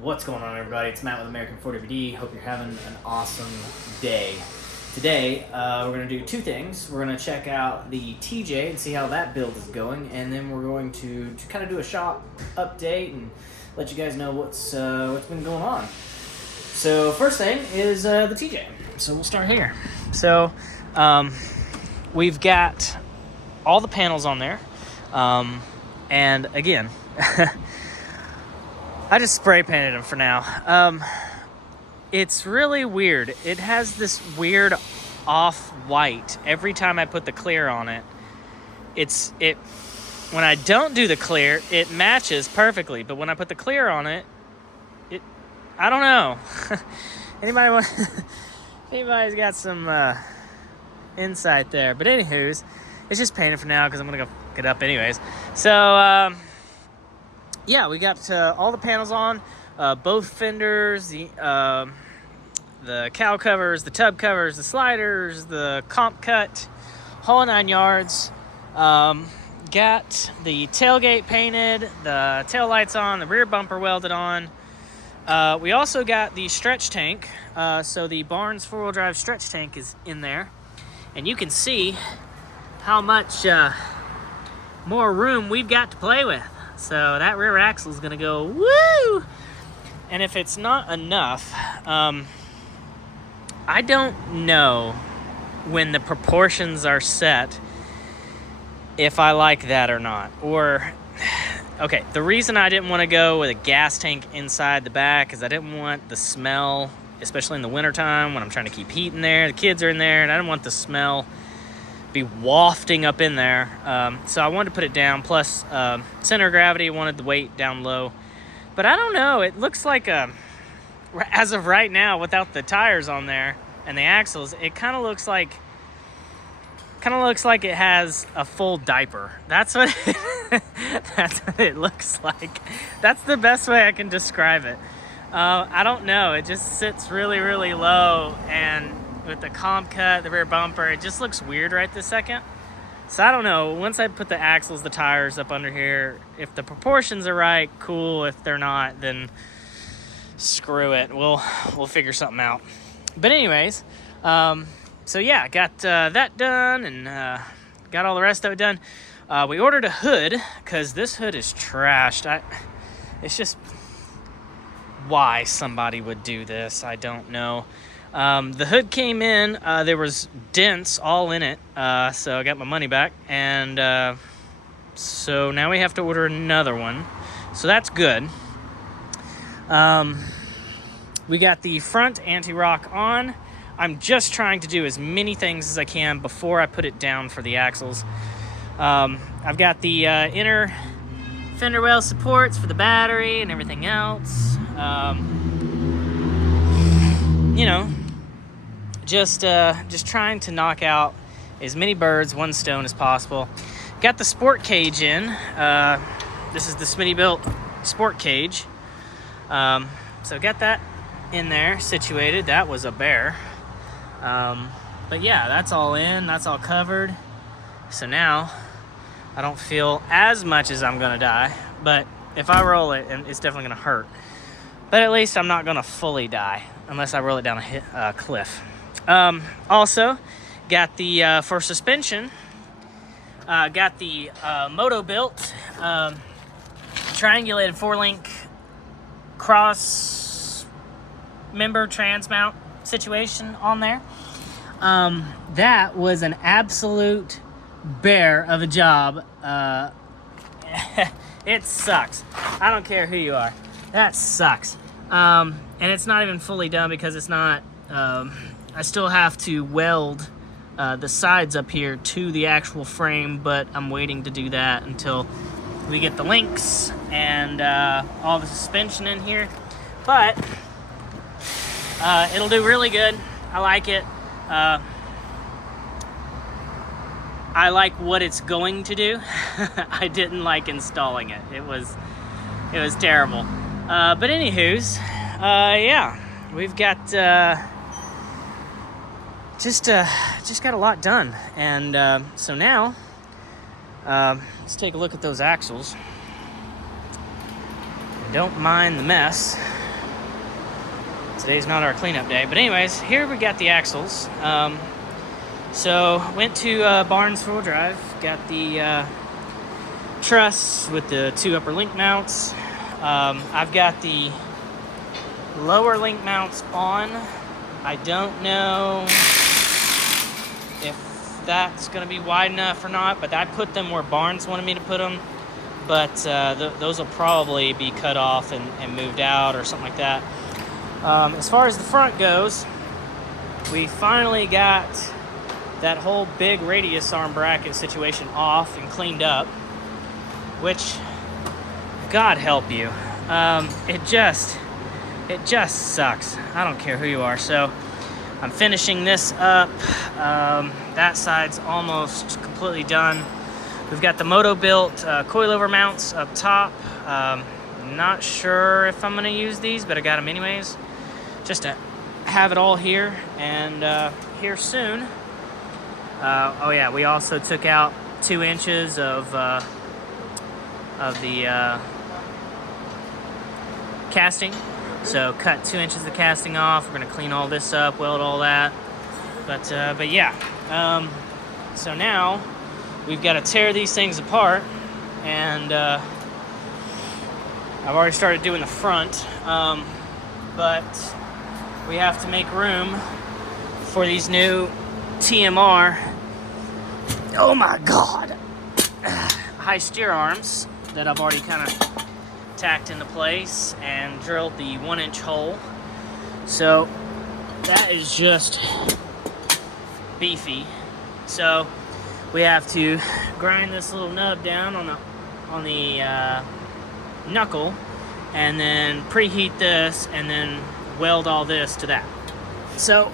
What's going on, everybody? It's Matt with American 4WD. Hope you're having an awesome day. Today, we're going to do two things. We're going to check out the TJ and see how that build is going, and then we're going to kind of do a shop update and let you guys know what's been going on. So first thing is the TJ. So we'll start here. So we've got all the panels on there, and again, I just spray painted them for now. It's really weird. It has this weird off-white every time I put the clear on it. When I don't do the clear, it matches perfectly, but when I put the clear on it, I don't know. Anybody's got some insight there. But anywho's, it's just painted for now because I'm gonna go get up anyways. So yeah, we got all the panels on, both fenders, the cow covers, the tub covers, the sliders, the comp cut, whole 9 yards. Got the tailgate painted, the tail lights on, the rear bumper welded on. We also got the stretch tank. So the Barnes 4-wheel drive stretch tank is in there, and you can see how much more room we've got to play with. So that rear axle is going to go woo! And if it's not enough, I don't know when the proportions are set if I like that or not. Or, okay, the reason I didn't want to go with a gas tank inside the back is I didn't want the smell, especially in the wintertime when I'm trying to keep heat in there. The kids are in there, and I didn't want the smell be wafting up in there. So I wanted to put it down. Plus, center of gravity, wanted the weight down low. But I don't know. It looks like as of right now, without the tires on there and the axles, it kind of looks like it has a full diaper. That's what it looks like. That's the best way I can describe it. I don't know. It just sits really, really low, and with the comp cut, the rear bumper, it just looks weird right this second. So I don't know. Once I put the axles, the tires up under here, if the proportions are right, cool. If they're not, then screw it. We'll figure something out. But anyways, so yeah, got that done, and got all the rest of it done. We ordered a hood because this hood is trashed. It's just why somebody would do this, I don't know. The hood came in, there was dents all in it, so I got my money back, and so now we have to order another one, so that's good. We got the front anti-rock on. I'm just trying to do as many things as I can before I put it down for the axles. I've got the inner fender well supports for the battery and everything else. You know, just trying to knock out as many birds, one stone as possible. Got the sport cage in. This is the Smittybilt sport cage. So got that in there, situated. That was a bear. But yeah, that's all in. That's all covered. So now I don't feel as much as I'm gonna die. But if I roll it, it's definitely gonna hurt. But at least I'm not gonna fully die unless I roll it down a cliff. Also, got the, for suspension, got the Moto-Bilt triangulated 4-link cross member trans mount situation on there. That was an absolute bear of a job. It sucks. I don't care who you are. That sucks. And it's not even fully done because it's not, I still have to weld the sides up here to the actual frame, but I'm waiting to do that until we get the links and all the suspension in here. But it'll do really good. I like it. I like what it's going to do. I didn't like installing it. It was terrible. But anywho's, yeah, we've got just got a lot done, and so now let's take a look at those axles. Don't mind the mess. today's not our cleanup day. But anyways, here we got the axles. So went to Barnes 4-wheel drive, got the truss with the 2 upper link mounts. I've got the lower link mounts on. I don't know if that's going to be wide enough or not, but I put them where Barnes wanted me to put them. But those will probably be cut off and moved out or something like that. As far as the front goes, we finally got that whole big radius arm bracket situation off and cleaned up, which, God help you, it just sucks. I don't care who you are. So I'm finishing this up. That side's almost completely done. We've got the moto-built coilover mounts up top. Not sure if I'm gonna use these, but I got them anyways, just to have it all here. And here soon. Oh yeah, we also took out 2 inches of the casting. So cut 2 inches of casting off. We're gonna clean all this up, weld all that. But yeah. So now we've got to tear these things apart, and I've already started doing the front. But we have to make room for these new TMR, oh my God, high steer arms that I've already kind of tacked into place and drilled the 1-inch hole. So that is just beefy. So we have to grind this little nub down on the knuckle, and then preheat this, and then weld all this to that. So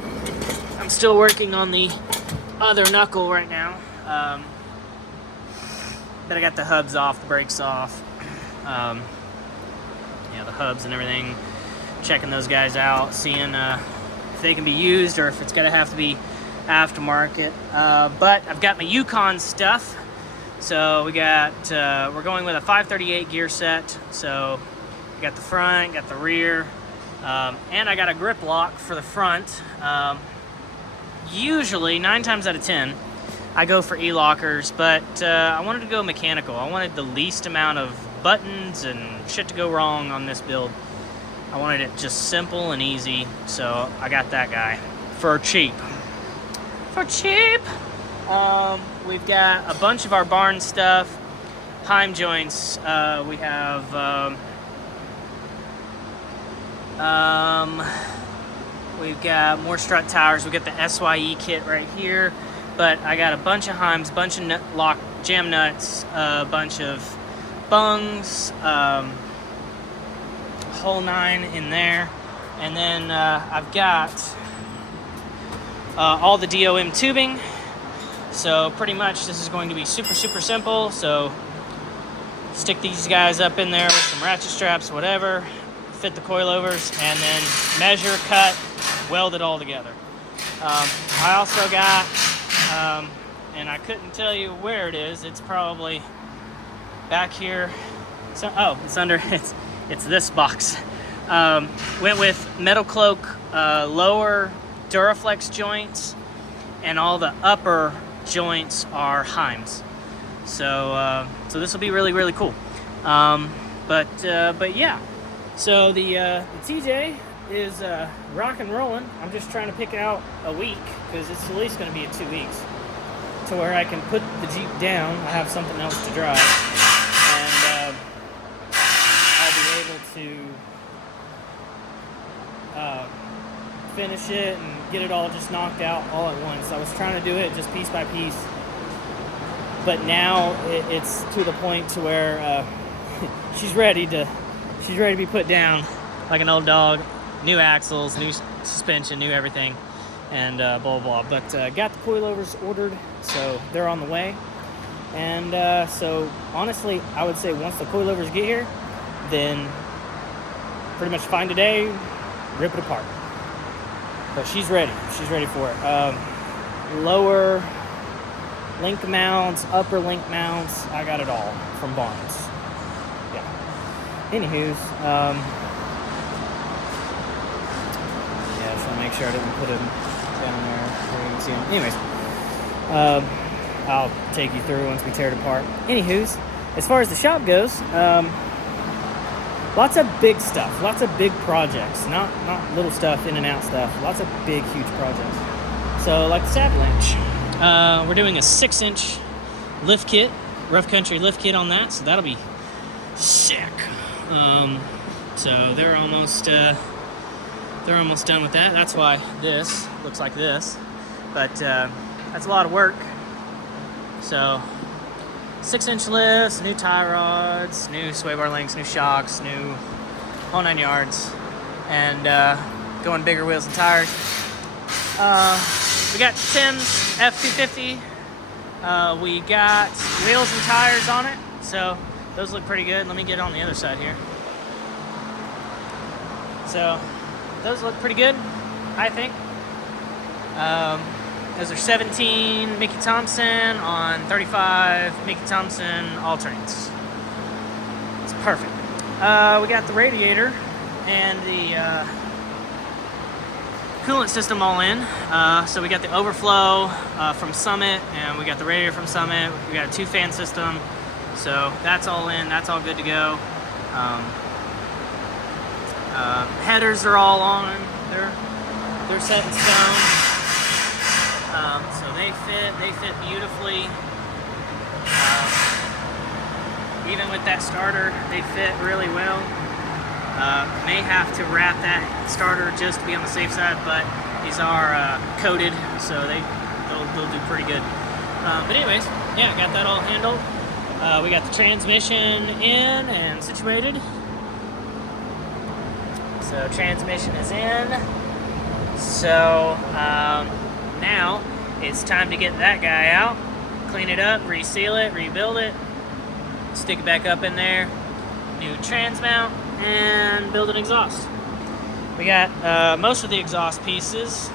I'm still working on the other knuckle right now, but I got the hubs off, the brakes off, the hubs and everything. Checking those guys out, seeing if they can be used or if it's gonna have to be aftermarket. But I've got my Yukon stuff. So we got we're going with a 538 gear set. So I got the front, got the rear, and I got a grip lock for the front. Usually 9 times out of 10 I go for e-lockers, but I wanted to go mechanical. I wanted the least amount of buttons and shit to go wrong on this build. I wanted it just simple and easy, so I got that guy for cheap. For cheap! We've got a bunch of our barn stuff, heim joints. We have we've got more strut towers. We got the SYE kit right here, but I got a bunch of heims, bunch of lock jam nuts, a bunch of bungs, whole 9 in there, and then I've got all the DOM tubing. So pretty much this is going to be super simple. So stick these guys up in there with some ratchet straps, whatever, fit the coilovers, and then measure, cut, weld it all together. I also got, and I couldn't tell you where it is. It's probably back here. So, oh, it's under, it's this box. Went with Metal Cloak lower Duraflex joints, and all the upper joints are heims. So this will be really cool. But yeah. So the TJ is rock and rolling. I'm just trying to pick out a week, because it's at least going to be in 2 weeks, to where I can put the Jeep down. I have something else to drive, and I'll be able to finish it and get it all just knocked out all at once. I was trying to do it just piece by piece, but now it's to the point to where she's ready to be put down like an old dog. New axles, new suspension, new everything, and blah blah. But got the coilovers ordered, so they're on the way. And so honestly, I would say once the coilovers get here, then pretty much find a day, rip it apart. But she's ready for it. Lower link mounts, upper link mounts, I got it all from Barnes. Yeah. Anywho's, make sure I didn't put him down there where you can see him. Anyways, I'll take you through once we tear it apart. Anywho's, as far as the shop goes, lots of big stuff, lots of big projects, not little stuff, in and out stuff, lots of big, huge projects. So like this avalanche, we're doing a 6-inch lift kit, rough country lift kit on that, so that'll be sick. So they're almost done with that. That's why this looks like this, but that's a lot of work. So 6-inch lifts, new tie rods, new sway bar links, new shocks, new whole 9 yards, and going bigger wheels and tires. We got Tim's F250. We got wheels and tires on it, so those look pretty good. Let me get on the other side here. So those look pretty good, I think. Those are 17 Mickey Thompson on 35 Mickey Thompson alternates. It's perfect. We got the radiator and the coolant system all in. So we got the overflow from Summit, and we got the radiator from Summit. We got a 2-fan system. So that's all in, that's all good to go. Headers are all on. They're set in stone. So they fit beautifully. Even with that starter, they fit really well. May have to wrap that starter just to be on the safe side, but these are coated, so they'll do pretty good. But anyways, yeah, got that all handled. We got the transmission in and situated. So transmission is in. So now it's time to get that guy out, clean it up, reseal it, rebuild it, stick it back up in there, new trans mount, and build an exhaust. We got most of the exhaust pieces.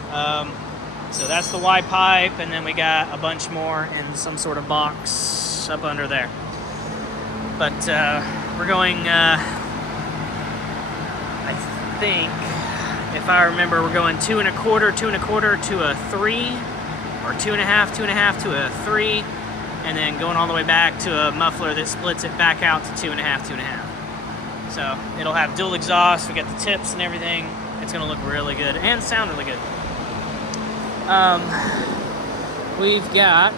So that's the Y pipe, and then we got a bunch more in some sort of box up under there. But we're going, I think, if I remember, we're going 2 1/4, 2 1/4 to a 3, or 2 1/2, 2 1/2 to a 3, and then going all the way back to a muffler that splits it back out to 2 1/2, 2 1/2. So it'll have dual exhaust. We got the tips and everything. It's gonna look really good and sound really good. We've got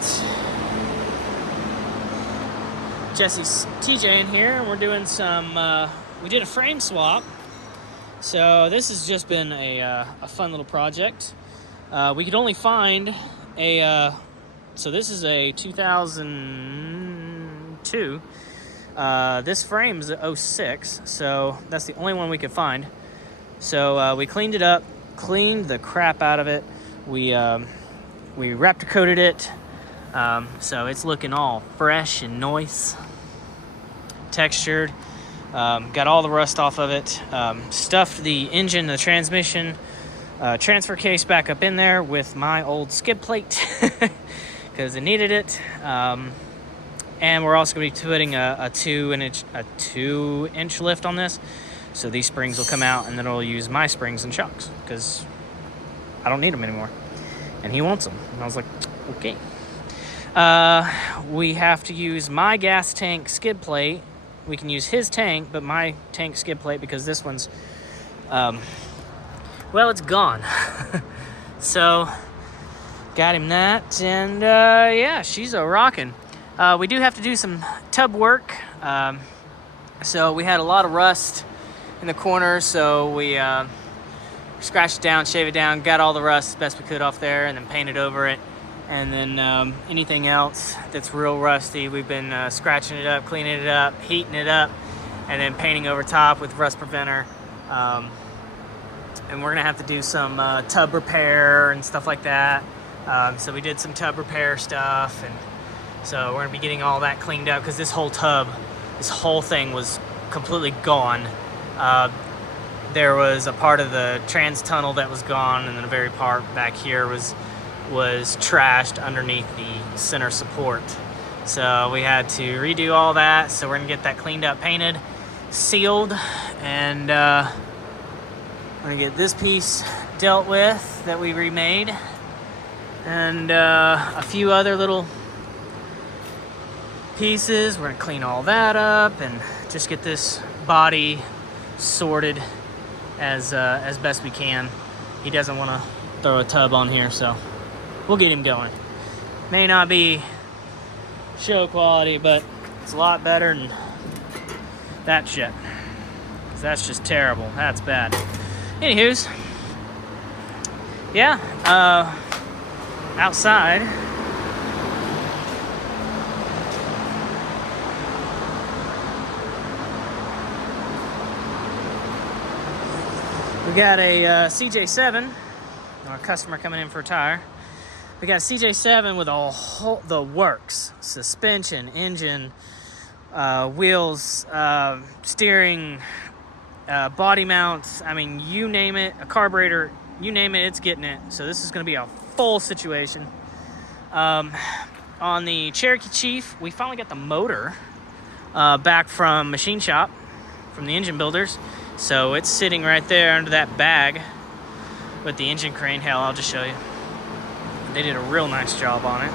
Jesse's TJ in here, and we're doing some. We did a frame swap. So this has just been a fun little project. We could only find a, so this is a 2002. This frame is a 06, so that's the only one we could find. So we cleaned it up, cleaned the crap out of it. We Raptor coated it, so it's looking all fresh and nice, textured. Got all the rust off of it. Stuffed the engine, the transmission, transfer case back up in there with my old skid plate because it needed it. And we're also going to be putting a 2-inch lift on this, so these springs will come out, and then it'll use my springs and shocks because I don't need them anymore, and he wants them. And I was like, okay. We have to use my gas tank skid plate. We can use his tank, but my tank skid plate, because this one's, well, it's gone. So got him that, and yeah, she's a rockin'. We do have to do some tub work. So we had a lot of rust in the corner, so we scratched it down, shaved it down, got all the rust as best we could off there, and then painted over it. And then anything else that's real rusty, we've been scratching it up, cleaning it up, heating it up, and then painting over top with rust preventer. And we're gonna have to do some tub repair and stuff like that. So we did some tub repair stuff, and so we're gonna be getting all that cleaned up, because this whole tub, this whole thing was completely gone. There was a part of the trans tunnel that was gone, and then the very part back here was trashed underneath the center support. So we had to redo all that. So we're gonna get that cleaned up, painted, sealed, and we're gonna get this piece dealt with that we remade, and a few other little pieces. We're gonna clean all that up and just get this body sorted as best we can. He doesn't want to throw a tub on here, so we'll get him going. May not be show quality, but it's a lot better than that shit. 'Cause that's just terrible. That's bad. Anywho's, yeah, outside. We got a CJ7, our customer coming in for a tire. We got a CJ7 with the works: suspension, engine, wheels, steering, body mounts. I mean, you name it, a carburetor, you name it, it's getting it. So this is going to be a full situation. On the Cherokee Chief, we finally got the motor back from machine shop, from the engine builders. So it's sitting right there under that bag with the engine crane. Hell, I'll just show you. They did a real nice job on it.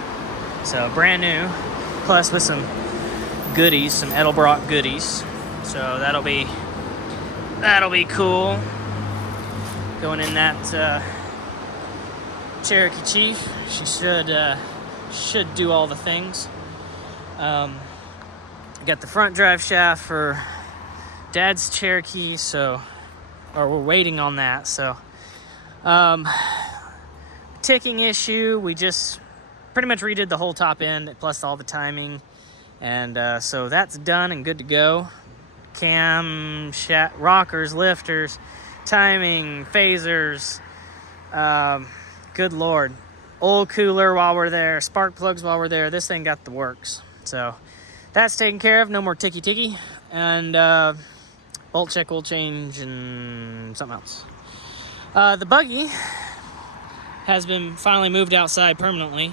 So brand new, plus with some goodies, some Edelbrock goodies. So that'll be cool. Going in that Cherokee Chief, she should do all the things. Got the front drive shaft for Dad's Cherokee, or we're waiting on that. So ticking issue, we just pretty much redid the whole top end plus all the timing, and so that's done and good to go. Cam, rockers, lifters, timing, phasers, good lord, oil cooler while we're there, spark plugs while we're there. This thing got the works, so that's taken care of. No more ticky, and bolt check, oil change, and something else. The buggy has been finally moved outside permanently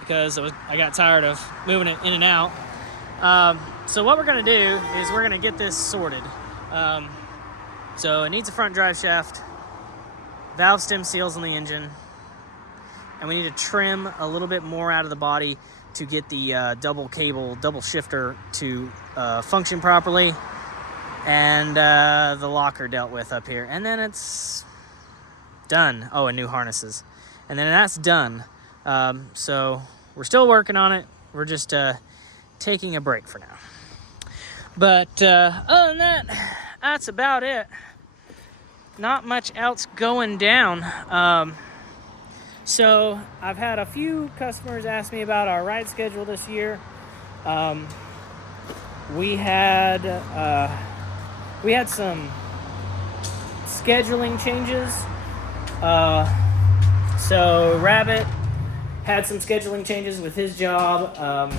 because I got tired of moving it in and out. So what we're gonna do is we're gonna get this sorted. So it needs a front drive shaft, valve stem seals on the engine, and we need to trim a little bit more out of the body to get the double shifter to function properly, and the locker dealt with up here, and then it's done. Oh, and new harnesses, and then that's done. So we're still working on it. We're just taking a break for now. But other than that, that's about it. Not much else going down. So I've had a few customers ask me about our ride schedule this year. We had some scheduling changes. So Rabbit had some scheduling changes with his job.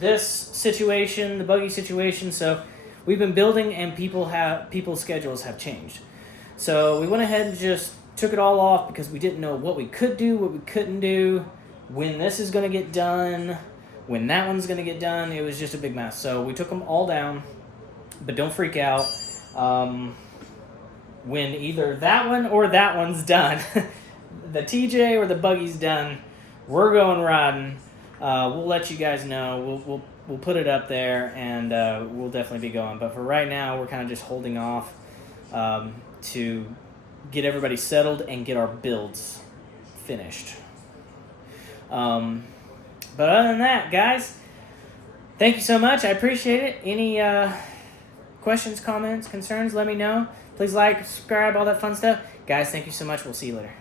This situation, the buggy situation, so we've been building and people's schedules have changed. So we went ahead and just took it all off because we didn't know what we could do, what we couldn't do, when this is going to get done, when that one's going to get done. It was just a big mess. So we took them all down, but don't freak out. When either that one or that one's done, the TJ or the buggy's done, we're going riding. We'll let you guys know. We'll put it up there, and we'll definitely be going. But for right now, we're kind of just holding off to get everybody settled and get our builds finished. But other than that, guys, thank you so much. I appreciate it. Any questions, comments, concerns, let me know. Please like, subscribe, all that fun stuff. Guys, thank you so much. We'll see you later.